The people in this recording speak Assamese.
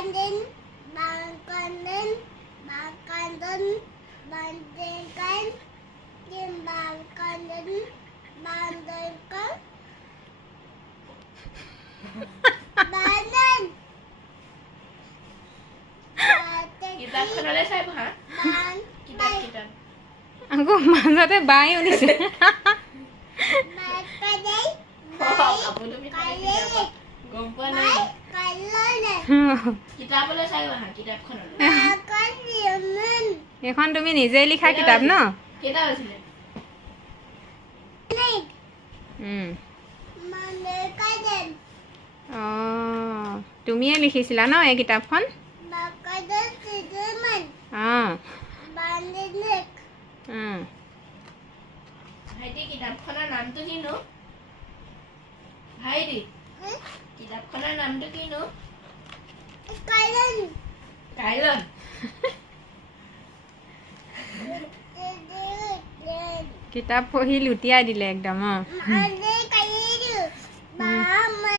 Bandin, Bangkandin, Bangkandin, Bandingkan, Kim Bangkandin, Bandingkan, Bandin. কিতাপখনলৈ চাই পঢ়া কিতাপ কিতাপ আকৌ মাজতে বাই শুনিছে কাপোৰটো পিন্ধাই কিতাপত গম পোৱা নাই কিতাপলৈ চাই পঢ়া কিতাপখনলৈ এইখন তুমি নিজেই লিখা কিতাপ ন কেইটা হৈছিলে অঁ তুমিয়ে লিখিছিলা ন এই কিতাপখন অঁ ভাইটি কিতাপখনৰ নামটো কিনো ভাইটি কিতাপখনৰ নামটো কিনো কাইলন কিতাপ পঢ়ি লুটিয়াই দিলে একদম অঁ